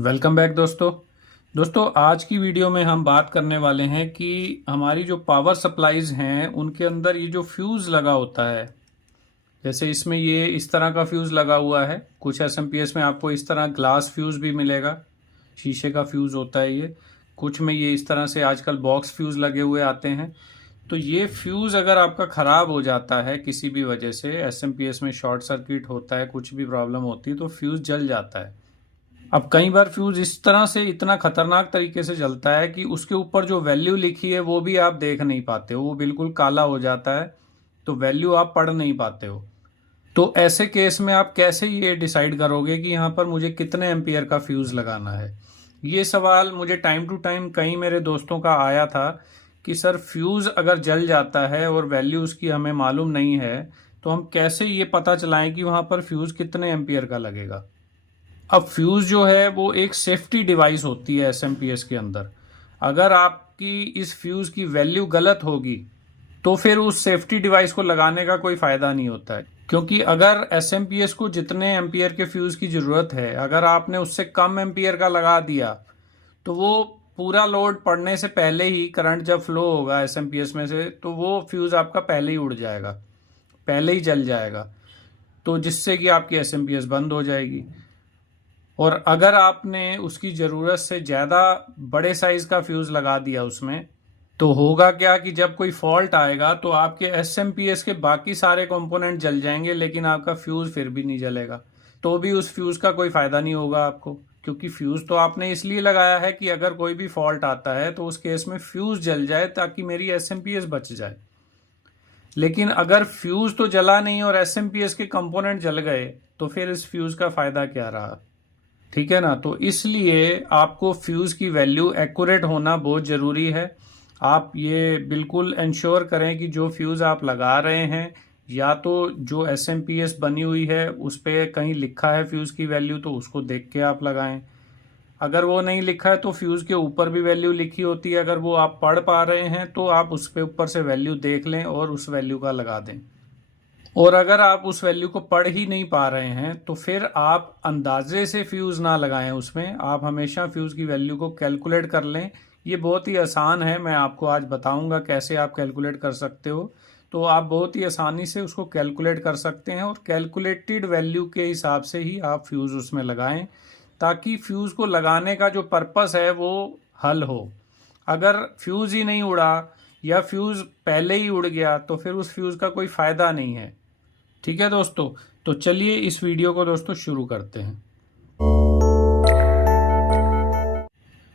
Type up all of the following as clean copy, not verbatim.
Welcome back दोस्तों आज की वीडियो में हम बात करने वाले हैं कि हमारी जो पावर सप्लाईज हैं उनके अंदर ये जो फ्यूज़ लगा होता है। जैसे इसमें ये इस तरह का फ्यूज़ लगा हुआ है। कुछ एसएमपीएस में आपको इस तरह ग्लास फ्यूज़ भी मिलेगा, शीशे का फ्यूज़ होता है ये। कुछ में ये इस तरह से आजकल बॉक्स फ्यूज़ लगे हुए आते हैं। तो ये फ्यूज़ अगर आपका ख़राब हो जाता है किसी भी वजह से, एसएमपीएस में शॉर्ट सर्किट होता है, कुछ भी प्रॉब्लम होती है तो फ्यूज़ जल जाता है। अब कई बार फ्यूज इस तरह से इतना खतरनाक तरीके से जलता है कि उसके ऊपर जो वैल्यू लिखी है वो भी आप देख नहीं पाते हो, वो बिल्कुल काला हो जाता है, तो वैल्यू आप पढ़ नहीं पाते हो। तो ऐसे केस में आप कैसे ये डिसाइड करोगे कि यहाँ पर मुझे कितने एम्पियर का फ्यूज लगाना है? ये सवाल मुझे टाइम टू टाइम कई मेरे दोस्तों का आया था कि सर फ्यूज अगर जल जाता है और वैल्यू उसकी हमें मालूम नहीं है तो हम कैसे ये पता चलाएं कि वहाँ पर फ्यूज कितने एम्पियर का लगेगा। अब फ्यूज जो है वो एक सेफ्टी डिवाइस होती है एसएमपीएस के अंदर। अगर आपकी इस फ्यूज की वैल्यू गलत होगी तो फिर उस सेफ्टी डिवाइस को लगाने का कोई फायदा नहीं होता है, क्योंकि अगर एसएमपीएस को जितने एम्पियर के फ्यूज की जरूरत है अगर आपने उससे कम एम्पियर का लगा दिया तो वो पूरा लोड पड़ने से पहले ही, करंट जब फ्लो होगा एसएमपीएस में से, तो वो फ्यूज आपका पहले ही उड़ जाएगा, पहले ही जल जाएगा, तो जिससे कि आपकी एसएमपीएस बंद हो जाएगी। और अगर आपने उसकी ज़रूरत से ज़्यादा बड़े साइज़ का फ्यूज़ लगा दिया उसमें, तो होगा क्या कि जब कोई फॉल्ट आएगा तो आपके एसएमपीएस के बाकी सारे कंपोनेंट जल जाएंगे लेकिन आपका फ्यूज़ फिर भी नहीं जलेगा। तो भी उस फ्यूज़ का कोई फ़ायदा नहीं होगा आपको, क्योंकि फ्यूज़ तो आपने इसलिए लगाया है कि अगर कोई भी फॉल्ट आता है तो उस केस में फ्यूज़ जल जाए ताकि मेरी एसएमपीएस बच जाए। लेकिन अगर फ्यूज़ तो जला नहीं और एसएमपीएस के कंपोनेंट जल गए तो फिर इस फ्यूज़ का फ़ायदा क्या रहा? ठीक है ना। तो इसलिए आपको फ्यूज़ की वैल्यू एक्यूरेट होना बहुत ज़रूरी है। आप ये बिल्कुल इंश्योर करें कि जो फ्यूज़ आप लगा रहे हैं या तो जो एसएमपीएस बनी हुई है उस पर कहीं लिखा है फ्यूज़ की वैल्यू तो उसको देख के आप लगाएं। अगर वो नहीं लिखा है तो फ्यूज़ के ऊपर भी वैल्यू लिखी होती है, अगर वो आप पढ़ पा रहे हैं तो आप उस पे ऊपर से वैल्यू देख लें और उस वैल्यू का लगा दें। और अगर आप उस वैल्यू को पढ़ ही नहीं पा रहे हैं तो फिर आप अंदाजे से फ्यूज़ ना लगाएं उसमें, आप हमेशा फ्यूज़ की वैल्यू को कैलकुलेट कर लें। ये बहुत ही आसान है, मैं आपको आज बताऊंगा कैसे आप कैलकुलेट कर सकते हो। तो आप बहुत ही आसानी से उसको कैलकुलेट कर सकते हैं और कैलकुलेटेड वैल्यू के हिसाब से ही आप फ्यूज़ उसमें लगाएं ताकि फ्यूज़ को लगाने का जो पर्पस है वो हल हो। अगर फ्यूज़ ही नहीं उड़ा या फ्यूज़ पहले ही उड़ गया तो फिर उस फ्यूज़ का कोई फ़ायदा नहीं है। ठीक है दोस्तों, तो चलिए इस वीडियो को दोस्तों शुरू करते हैं।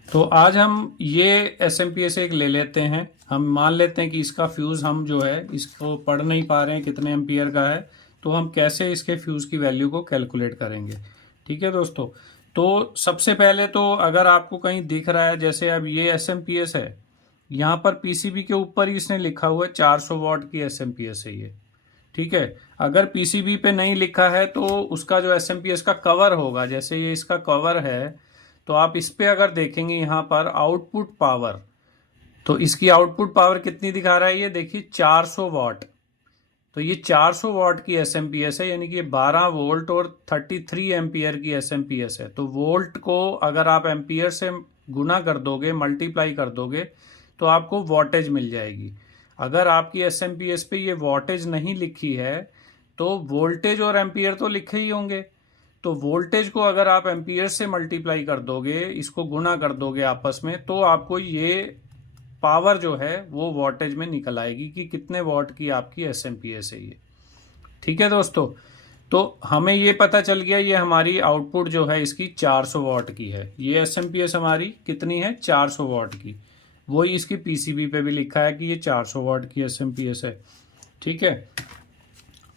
तो आज हम ये एसएमपीएस एक ले लेते हैं। हम मान लेते हैं कि इसका फ्यूज हम जो है इसको पढ़ नहीं पा रहे हैं कितने एम्पियर का है, तो हम कैसे इसके फ्यूज की वैल्यू को कैलकुलेट करेंगे। ठीक है दोस्तों, तो सबसे पहले तो अगर आपको कहीं दिख रहा है, जैसे अब ये एसएमपीएस है, यहाँ पर पीसीबी के ऊपर ही इसने लिखा हुआ है 400 वॉट की एसएमपीएस है ये। ठीक है, अगर पीसीबी पे नहीं लिखा है तो उसका जो एसएमपीएस का कवर होगा, जैसे ये इसका कवर है, तो आप इस पे अगर देखेंगे यहाँ पर आउटपुट पावर, तो इसकी आउटपुट पावर कितनी दिखा रहा है ये देखिए 400 वॉट। तो ये 400 वॉट की एसएमपीएस है, यानी कि 12 वोल्ट और 33 एम्पियर की एसएमपीएस है। तो वोल्ट को अगर आप एम्पियर से गुना कर दोगे, मल्टीप्लाई कर दोगे, तो आपको वॉटेज मिल जाएगी। अगर आपकी एसएमपीएस पे ये वॉटेज नहीं लिखी है तो वोल्टेज और एम्पियर तो लिखे ही होंगे। तो वोल्टेज को अगर आप एम्पियर से मल्टीप्लाई कर दोगे, इसको गुना कर दोगे आपस में, तो आपको ये पावर जो है वो वॉटेज में निकल आएगी कि कितने वॉट की आपकी एसएमपीएस है ये। ठीक है दोस्तों, तो हमें ये पता चल गया ये हमारी आउटपुट जो है इसकी 400 वॉट की है। ये एसएमपीएस हमारी कितनी है? 400 वॉट की। वही इसकी पीसीबी पे भी लिखा है कि ये 400 वॉट की एसएमपीएस है। ठीक है,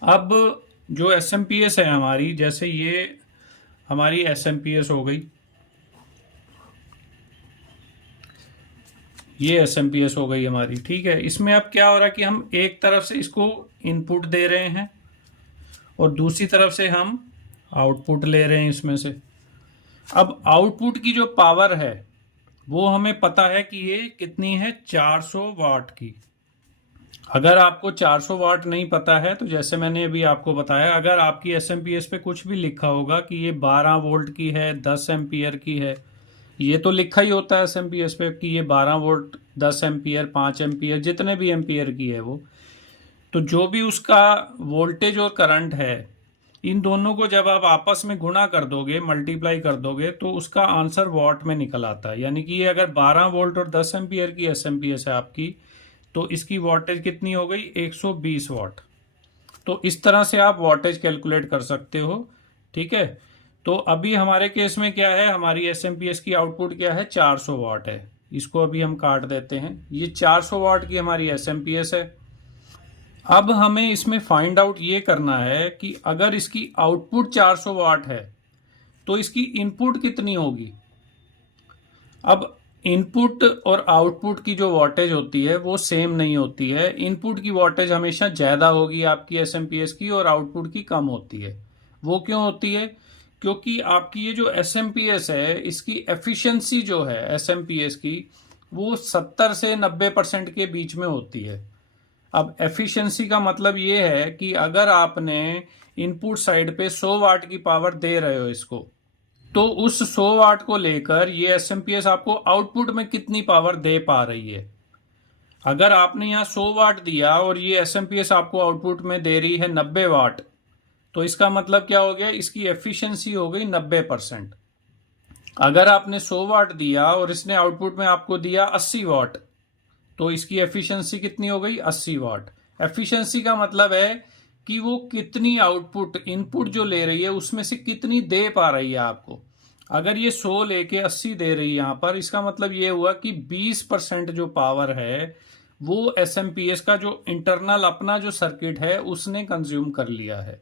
अब जो एसएमपीएस है हमारी, जैसे ये हमारी एसएमपीएस हो गई, ये एसएमपीएस हो गई हमारी। ठीक है, इसमें अब क्या हो रहा है कि हम एक तरफ से इसको इनपुट दे रहे हैं और दूसरी तरफ से हम आउटपुट ले रहे हैं इसमें से। अब आउटपुट की जो पावर है वो हमें पता है कि ये कितनी है, 400 वाट की। अगर आपको 400 वाट नहीं पता है तो जैसे मैंने अभी आपको बताया, अगर आपकी एसएमपीएस पे कुछ भी लिखा होगा कि ये 12 वोल्ट की है, 10 एम्पियर की है, ये तो लिखा ही होता है एसएमपीएस पे कि ये 12 वोल्ट, 10 एम्पियर, 5 एम्पियर, जितने भी एम्पियर की है वो, तो जो भी उसका वोल्टेज और करंट है, इन दोनों को जब आप आपस में गुणा कर दोगे, मल्टीप्लाई कर दोगे, तो उसका आंसर वॉट में निकल आता है। यानी कि ये अगर 12 वोल्ट और 10 एम्पियर की एसएमपीएस है आपकी, तो इसकी वॉटेज कितनी हो गई? 120 वॉट। तो इस तरह से आप वॉटेज कैलकुलेट कर सकते हो। ठीक है, तो अभी हमारे केस में क्या है, हमारी एसएमपीएस की आउटपुट क्या है? 400 वाट है। इसको अभी हम काट देते हैं। ये 400 वाट की हमारी एसएमपीएस है। अब हमें इसमें फाइंड आउट ये करना है कि अगर इसकी आउटपुट 400 वाट है तो इसकी इनपुट कितनी होगी। अब इनपुट और आउटपुट की जो वोल्टेज होती है वो सेम नहीं होती है। इनपुट की वोल्टेज हमेशा ज़्यादा होगी आपकी एसएमपीएस की, और आउटपुट की कम होती है। वो क्यों होती है? क्योंकि आपकी ये जो एसएमपीएस है, इसकी एफिशिएंसी जो है एसएमपीएस की, वो 70 से 90% के बीच में होती है। अब एफिशिएंसी का मतलब ये है कि अगर आपने इनपुट साइड पे 100 वाट की पावर दे रहे हो इसको, तो उस 100 वाट को लेकर ये एसएमपीएस आपको आउटपुट में कितनी पावर दे पा रही है। अगर आपने यहाँ 100 वाट दिया और ये एसएमपीएस आपको आउटपुट में दे रही है 90 वाट, तो इसका मतलब क्या हो गया? इसकी एफिशिएंसी हो गई 90%। अगर आपने 100 वाट दिया और इसने आउटपुट में आपको दिया 80 वाट, तो इसकी एफिशिएंसी कितनी हो गई? 80 वाट। एफिशिएंसी का मतलब है कि वो कितनी आउटपुट, इनपुट जो ले रही है उसमें से कितनी दे पा रही है आपको। अगर ये 100 लेके 80 दे रही है यहाँ पर, इसका मतलब ये हुआ कि 20% जो पावर है वो एसएमपीएस का जो इंटरनल अपना जो सर्किट है उसने कंज्यूम कर लिया है।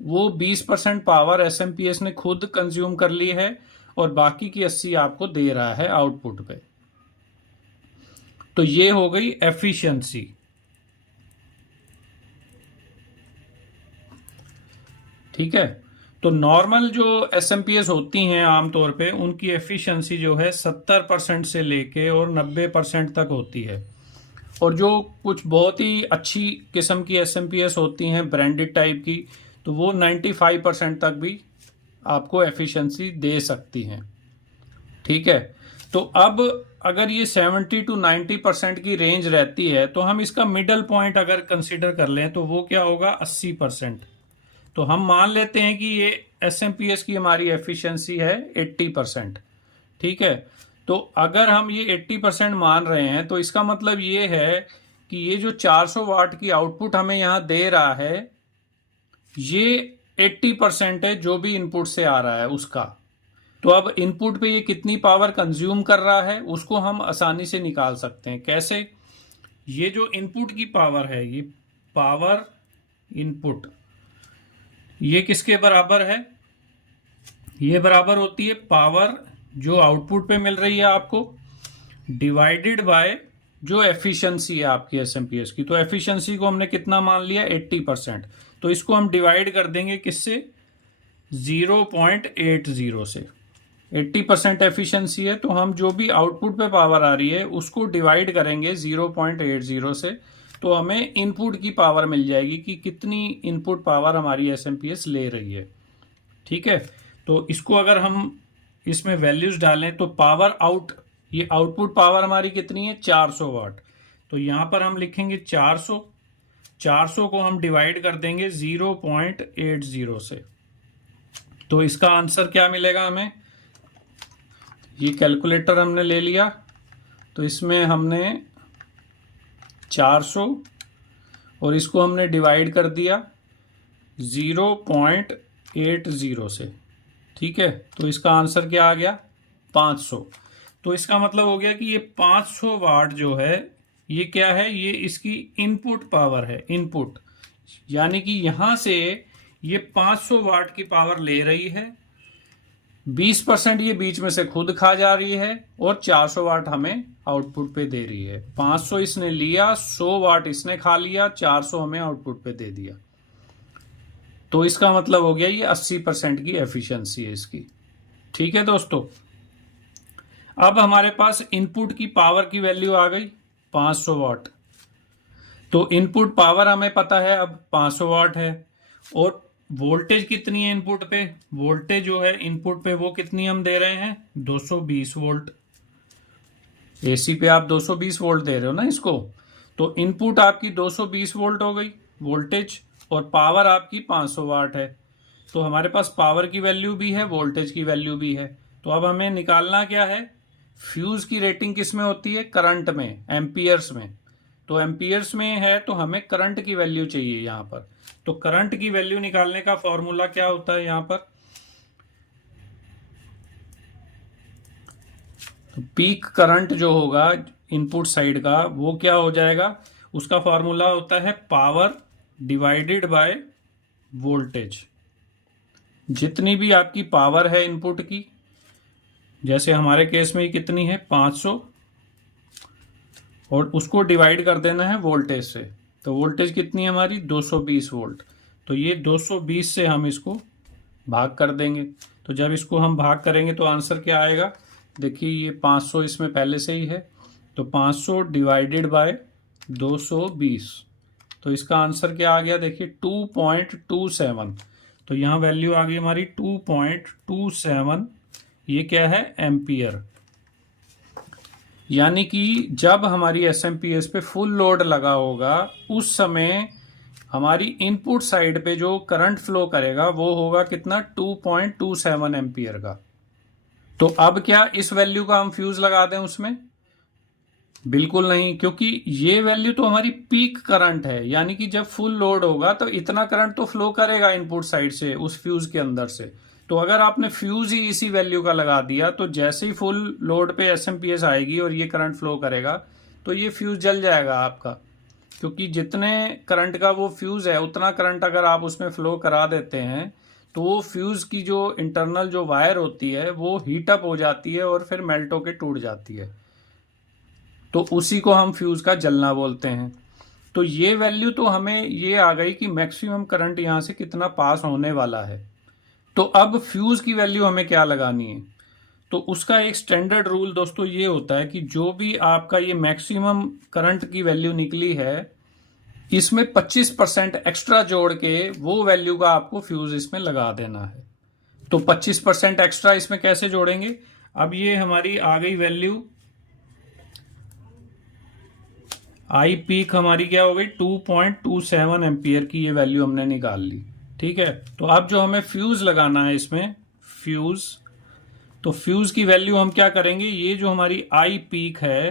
वो 20% पावर एसएमपीएस ने खुद कंज्यूम कर ली है, और बाकी की 80 आपको दे रहा है आउटपुट पे। तो ये हो गई एफिशिएंसी। ठीक है, तो नॉर्मल जो एसएमपीएस होती हैं आमतौर पे, उनकी एफिशिएंसी जो है 70% से लेके और 90% तक होती है। और जो कुछ बहुत ही अच्छी किस्म की एसएमपीएस होती हैं ब्रांडेड टाइप की, तो वो 95% तक भी आपको एफिशिएंसी दे सकती हैं। ठीक है, तो अब अगर ये 70 to 90% की रेंज रहती है, तो हम इसका मिडल पॉइंट अगर कंसिडर कर लें तो वो क्या होगा? 80%। तो हम मान लेते हैं कि ये एसएमपीएस की हमारी एफिशिएंसी है 80%। ठीक है, तो अगर हम ये 80% मान रहे हैं, तो इसका मतलब ये है कि ये जो 400 वाट की आउटपुट हमें यहाँ दे रहा है, ये 80% है जो भी इनपुट से आ रहा है उसका। तो अब इनपुट पे ये कितनी पावर कंज्यूम कर रहा है उसको हम आसानी से निकाल सकते हैं। कैसे? ये जो इनपुट की पावर है, ये पावर इनपुट, ये किसके बराबर है? ये बराबर होती है पावर जो आउटपुट पे मिल रही है आपको, डिवाइडेड बाय जो एफिशिएंसी है आपकी एसएमपीएस की। तो एफिशिएंसी को हमने कितना मान लिया? 80%। तो इसको हम डिवाइड कर देंगे किससे? 0.80 से। 80% एफिशिएंसी है, तो हम जो भी आउटपुट पे पावर आ रही है उसको डिवाइड करेंगे 0.80 से, तो हमें इनपुट की पावर मिल जाएगी कि कितनी इनपुट पावर हमारी एसएमपीएस ले रही है। ठीक है, तो इसको अगर हम इसमें वैल्यूज डालें तो पावर आउट, ये आउटपुट पावर हमारी कितनी है? 400 वाट। तो यहां पर हम लिखेंगे 400 को हम डिवाइड कर देंगे 0.80 से। तो इसका आंसर क्या मिलेगा हमें? ये कैलकुलेटर हमने ले लिया, तो इसमें हमने 400 और इसको हमने डिवाइड कर दिया 0.80 से। ठीक है, तो इसका आंसर क्या आ गया? 500। तो इसका मतलब हो गया कि ये 500 वाट जो है, ये क्या है? ये इसकी इनपुट पावर है। इनपुट यानी कि यहां से ये 500 वाट की पावर ले रही है, 20% ये बीच में से खुद खा जा रही है, और 400 वाट हमें आउटपुट पे दे रही है। 500 इसने लिया, 100 वाट इसने खा लिया, 400 हमें आउटपुट पे दे दिया। तो इसका मतलब हो गया ये 80% की एफिशिएंसी है इसकी। ठीक है दोस्तों, अब हमारे पास इनपुट की पावर की वैल्यू आ गई 500 वाट। तो इनपुट पावर हमें पता है अब 500 वाट है, और वोल्टेज कितनी है इनपुट पे, वोल्टेज जो है इनपुट पे वो कितनी हम दे रहे हैं 220 वोल्ट। एसी पे आप 220 वोल्ट दे रहे हो ना इसको, तो इनपुट आपकी 220 वोल्ट हो गई वोल्टेज, और पावर आपकी 500 वाट है। तो हमारे पास पावर की वैल्यू भी है, वोल्टेज की वैल्यू भी है। तो अब हमें निकालना क्या है, फ्यूज की रेटिंग किस में होती है, करंट में, एम्पियर्स में। तो एम्पियर्स में है तो हमें करंट की वैल्यू चाहिए यहाँ पर। तो करंट की वैल्यू निकालने का फॉर्मूला क्या होता है यहाँ पर, तो पीक करंट जो होगा इनपुट साइड का वो क्या हो जाएगा, उसका फॉर्मूला होता है पावर डिवाइडेड बाय वोल्टेज। जितनी भी आपकी पावर है इनपुट की, जैसे हमारे केस में कितनी है 500, और उसको डिवाइड कर देना है वोल्टेज से। तो वोल्टेज कितनी है हमारी 220 वोल्ट। तो ये 220 से हम इसको भाग कर देंगे। तो जब इसको हम भाग करेंगे तो आंसर क्या आएगा, देखिए ये 500 इसमें पहले से ही है, तो 500 डिवाइडेड बाय 220, तो इसका आंसर क्या आ गया, देखिए 2.27। तो यहाँ वैल्यू आ गई हमारी 2.27, ये क्या है एम्पियर। यानी कि जब हमारी एसएमपीएस पे फुल लोड लगा होगा उस समय हमारी इनपुट साइड पे जो करंट फ्लो करेगा वो होगा कितना 2.27 एम्पियर का। तो अब क्या इस वैल्यू का हम फ्यूज लगा दें उसमें, बिल्कुल नहीं, क्योंकि ये वैल्यू तो हमारी पीक करंट है। यानी कि जब फुल लोड होगा तो इतना करंट तो फ्लो करेगा इनपुट साइड से उस फ्यूज के अंदर से। तो अगर आपने फ्यूज ही इसी वैल्यू का लगा दिया तो जैसे ही फुल लोड पे एसएमपीएस आएगी और ये करंट फ्लो करेगा तो ये फ्यूज जल जाएगा आपका, क्योंकि जितने करंट का वो फ्यूज है उतना करंट अगर आप उसमें फ्लो करा देते हैं तो वो फ्यूज की जो इंटरनल जो वायर होती है वो हीट अप हो जाती है और फिर मेल्ट होके टूट जाती है। तो उसी को हम फ्यूज का जलना बोलते हैं। तो ये वैल्यू तो हमें ये आ गई कि मैक्सिमम करंट यहां से कितना पास होने वाला है। तो अब फ्यूज की वैल्यू हमें क्या लगानी है, तो उसका एक स्टैंडर्ड रूल दोस्तों ये होता है कि जो भी आपका ये मैक्सिमम करंट की वैल्यू निकली है इसमें 25% एक्स्ट्रा जोड़ के वो वैल्यू का आपको फ्यूज इसमें लगा देना है। तो 25% एक्स्ट्रा इसमें कैसे जोड़ेंगे, अब ये हमारी आ गई वैल्यू, आई पीक हमारी क्या हो गई 2.27 एम्पियर की ये वैल्यू हमने निकाल ली। ठीक है, तो अब जो हमें फ्यूज लगाना है इसमें फ्यूज, तो फ्यूज की वैल्यू हम क्या करेंगे, ये जो हमारी आई पीक है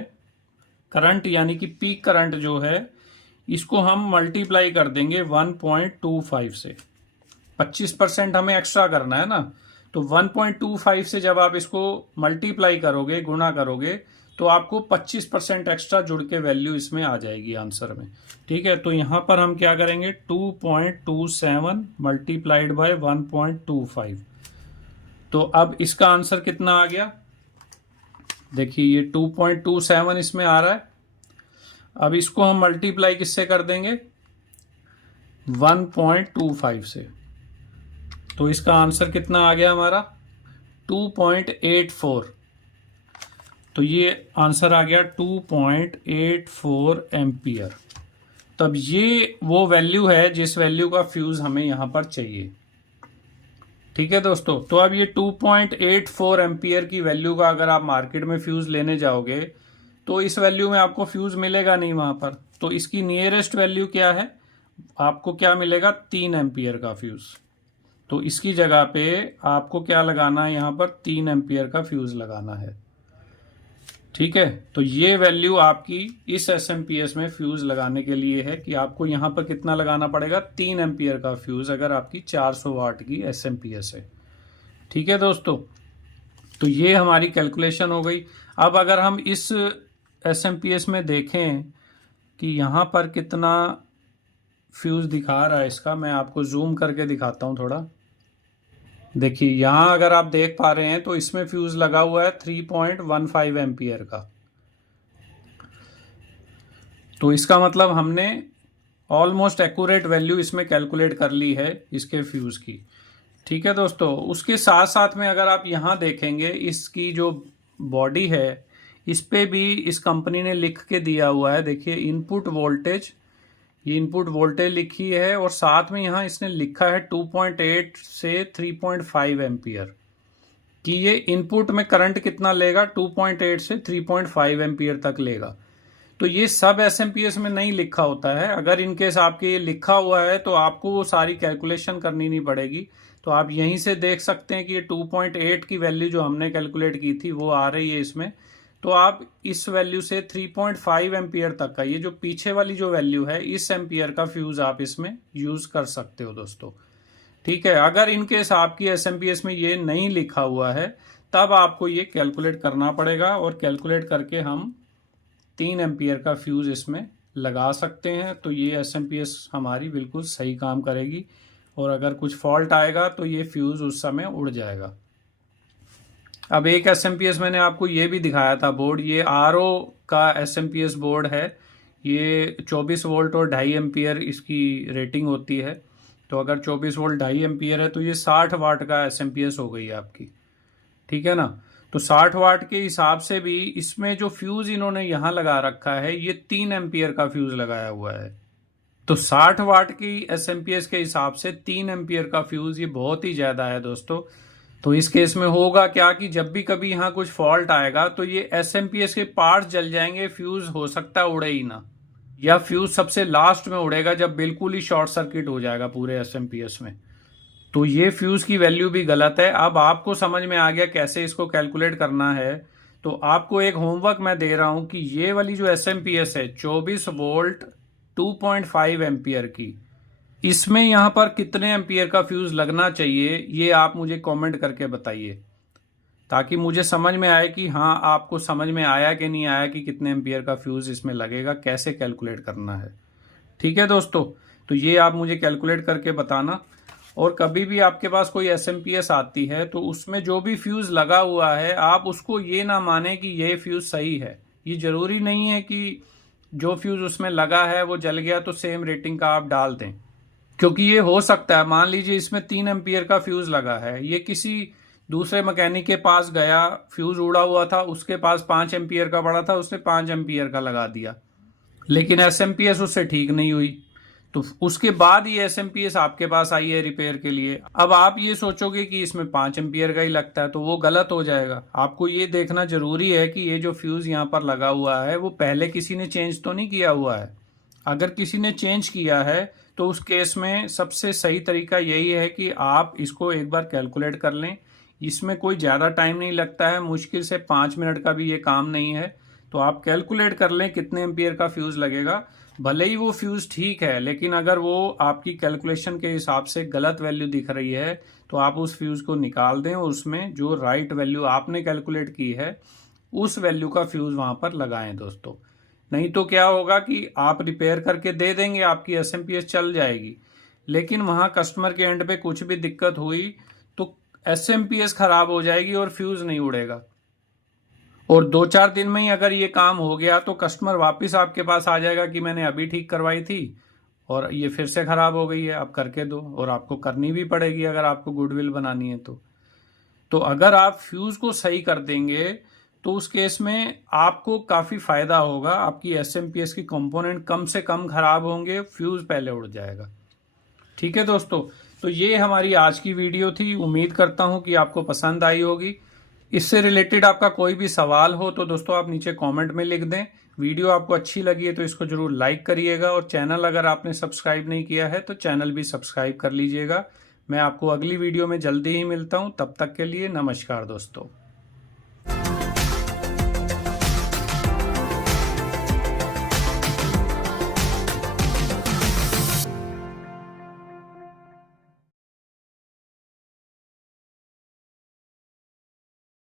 करंट यानी कि पीक करंट जो है इसको हम मल्टीप्लाई कर देंगे 1.25 से। 25% हमें एक्स्ट्रा करना है ना, तो 1.25 से जब आप इसको मल्टीप्लाई करोगे, गुणा करोगे, तो आपको 25% एक्स्ट्रा जुड़ के वैल्यू इसमें आ जाएगी आंसर में। ठीक है, तो यहां पर हम क्या करेंगे 2.27 मल्टीप्लाइड बाय 1.25। तो अब इसका आंसर कितना आ गया, देखिए ये 2.27 इसमें आ रहा है। अब इसको हम मल्टीप्लाई किससे कर देंगे 1.25 से, तो इसका आंसर कितना आ गया हमारा 2.84। तो ये आंसर आ गया 2.84 एम्पियर। तब ये वो वैल्यू है जिस वैल्यू का फ्यूज हमें यहां पर चाहिए। ठीक है दोस्तों, तो अब ये 2.84 एम्पियर की वैल्यू का अगर आप मार्केट में फ्यूज लेने जाओगे तो इस वैल्यू में आपको फ्यूज मिलेगा नहीं वहां पर। तो इसकी नियरेस्ट वैल्यू क्या है, आपको क्या मिलेगा 3 एम्पियर का फ्यूज। तो इसकी जगह पे आपको क्या लगाना है, यहां पर 3 एम्पियर का फ्यूज लगाना है। ठीक है, तो ये वैल्यू आपकी इस एसएमपीएस में फ्यूज लगाने के लिए है कि आपको यहां पर कितना लगाना पड़ेगा 3 एम्पियर का फ्यूज अगर आपकी 400 वाट की एसएमपीएस है। ठीक है दोस्तों, तो ये हमारी कैलकुलेशन हो गई। अब अगर हम इस एसएमपीएस में देखें कि यहां पर कितना फ्यूज दिखा रहा है इसका, मैं आपको जूम करके दिखाता हूं थोड़ा। देखिए यहां अगर आप देख पा रहे हैं तो इसमें फ्यूज लगा हुआ है 3.15 एम्पियर का। तो इसका मतलब हमने ऑलमोस्ट एक्यूरेट वैल्यू इसमें कैलकुलेट कर ली है इसके फ्यूज की। ठीक है दोस्तों, उसके साथ साथ में अगर आप यहां देखेंगे इसकी जो बॉडी है इस पे भी इस कंपनी ने लिख के दिया हुआ है, देखिए इनपुट वोल्टेज ये इनपुट वोल्टेज लिखी है और साथ में यहाँ इसने लिखा है 2.8 से 3.5 एम्पियर कि ये इनपुट में करंट कितना लेगा, 2.8 से 3.5 एम्पियर तक लेगा। तो ये सब एसएमपीएस में नहीं लिखा होता है। अगर इनकेस आपके ये लिखा हुआ है तो आपको वो सारी कैलकुलेशन करनी नहीं पड़ेगी। तो आप यहीं से देख सकते हैं कि ये 2.8 की वैल्यू जो हमने कैलकुलेट की थी वो आ रही है इसमें। तो आप इस वैल्यू से 3.5 एम्पियर तक का, ये जो पीछे वाली जो वैल्यू है, इस एम्पियर का फ्यूज आप इसमें यूज कर सकते हो दोस्तों। ठीक है, अगर इनकेस आपकी एसएमपीएस में ये नहीं लिखा हुआ है तब आपको ये कैलकुलेट करना पड़ेगा और कैलकुलेट करके हम 3 एम्पियर का फ्यूज इसमें लगा सकते हैं। तो ये एसएमपीएस हमारी बिल्कुल सही काम करेगी और अगर कुछ फॉल्ट आएगा तो ये फ्यूज उस समय उड़ जाएगा। अब एक एसएमपीएस मैंने आपको ये भी दिखाया था बोर्ड, ये आरओ का एसएमपीएस बोर्ड है। ये 24 वोल्ट और 2.5 एम्पियर इसकी रेटिंग होती है। तो अगर 24 वोल्ट 2.5 एम्पियर है तो ये 60 वाट का एसएमपीएस हो गई है आपकी। ठीक है ना। तो 60 वाट के हिसाब से भी इसमें जो फ्यूज इन्होंने यहां लगा रखा है ये 3 एम्पियर का फ्यूज लगाया हुआ है। तो 60 वाट की एसएमपीएस के हिसाब से 3 एम्पियर का फ्यूज ये बहुत ही ज्यादा है दोस्तों। तो इस केस में होगा क्या कि जब भी कभी यहाँ कुछ फॉल्ट आएगा तो ये एसएमपीएस के पार्ट्स जल जाएंगे, फ्यूज हो सकता है उड़े ही ना, या फ्यूज सबसे लास्ट में उड़ेगा जब बिल्कुल ही शॉर्ट सर्किट हो जाएगा पूरे एसएमपीएस में। तो ये फ्यूज की वैल्यू भी गलत है। अब आपको समझ में आ गया कैसे इसको कैलकुलेट करना है। तो आपको एक होमवर्क मैं दे रहा हूं कि ये वाली जो एसएमपीएस है 24 वोल्ट 2.5 एम्पियर की, इसमें यहां पर कितने एम्पियर का फ्यूज लगना चाहिए ये आप मुझे कमेंट करके बताइए, ताकि मुझे समझ में आए कि हाँ आपको समझ में आया कि नहीं आया कि कितने एम्पियर का फ्यूज इसमें लगेगा, कैसे कैलकुलेट करना है। ठीक है दोस्तों, तो ये आप मुझे कैलकुलेट करके बताना। और कभी भी आपके पास कोई एसएमपीएस आती है तो उसमें जो भी फ्यूज लगा हुआ है आप उसको ये ना माने कि ये फ्यूज सही है। ये जरूरी नहीं है कि जो फ्यूज उसमें लगा है वो जल गया तो सेम रेटिंग का आप डाल दें, क्योंकि ये हो सकता है मान लीजिए इसमें 3 एम्पियर का फ्यूज लगा है, ये किसी दूसरे मैकेनिक के पास गया, फ्यूज उड़ा हुआ था, उसके पास 5 एम्पियर का पड़ा था, उसने 5 एम्पियर का लगा दिया, लेकिन एसएमपीएस उससे ठीक नहीं हुई। तो उसके बाद ये एसएमपीएस आपके पास आई है रिपेयर के लिए। अब आप ये सोचोगे कि इसमें 5 एम्पियर का ही लगता है तो वो गलत हो जाएगा। आपको ये देखना जरूरी है कि ये जो फ्यूज यहाँ पर लगा हुआ है वो पहले किसी ने चेंज तो नहीं किया हुआ है। अगर किसी ने चेंज किया है तो उस केस में सबसे सही तरीका यही है कि आप इसको एक बार कैलकुलेट कर लें। इसमें कोई ज़्यादा टाइम नहीं लगता है, मुश्किल से 5 मिनट का भी ये काम नहीं है। तो आप कैलकुलेट कर लें कितने एम्पियर का फ्यूज लगेगा। भले ही वो फ्यूज ठीक है, लेकिन अगर वो आपकी कैलकुलेशन के हिसाब से गलत वैल्यू दिख रही है तो आप उस फ्यूज को निकाल दें और उसमें जो राइट वैल्यू आपने कैलकुलेट की है उस वैल्यू का फ्यूज वहां पर लगाएं दोस्तों। नहीं तो क्या होगा कि आप रिपेयर करके दे देंगे, आपकी एसएमपीएस चल जाएगी, लेकिन वहां कस्टमर के एंड पे कुछ भी दिक्कत हुई तो एसएमपीएस खराब हो जाएगी और फ्यूज नहीं उड़ेगा। और 2-4 दिन में ही अगर ये काम हो गया तो कस्टमर वापस आपके पास आ जाएगा कि मैंने अभी ठीक करवाई थी और ये फिर से खराब हो गई है, आप करके दो। और आपको करनी भी पड़ेगी अगर आपको गुडविल बनानी है तो अगर आप फ्यूज को सही कर देंगे तो उस केस में आपको काफी फायदा होगा। आपकी एसएमपीएस की कंपोनेंट कम से कम खराब होंगे, फ्यूज पहले उड़ जाएगा। ठीक है दोस्तों, तो ये हमारी आज की वीडियो थी। उम्मीद करता हूं कि आपको पसंद आई होगी। इससे रिलेटेड आपका कोई भी सवाल हो तो दोस्तों आप नीचे कमेंट में लिख दें। वीडियो आपको अच्छी लगी है तो इसको जरूर लाइक करिएगा और चैनल अगर आपने सब्सक्राइब नहीं किया है तो चैनल भी सब्सक्राइब कर लीजिएगा। मैं आपको अगली वीडियो में जल्दी ही मिलता हूं, तब तक के लिए नमस्कार दोस्तों।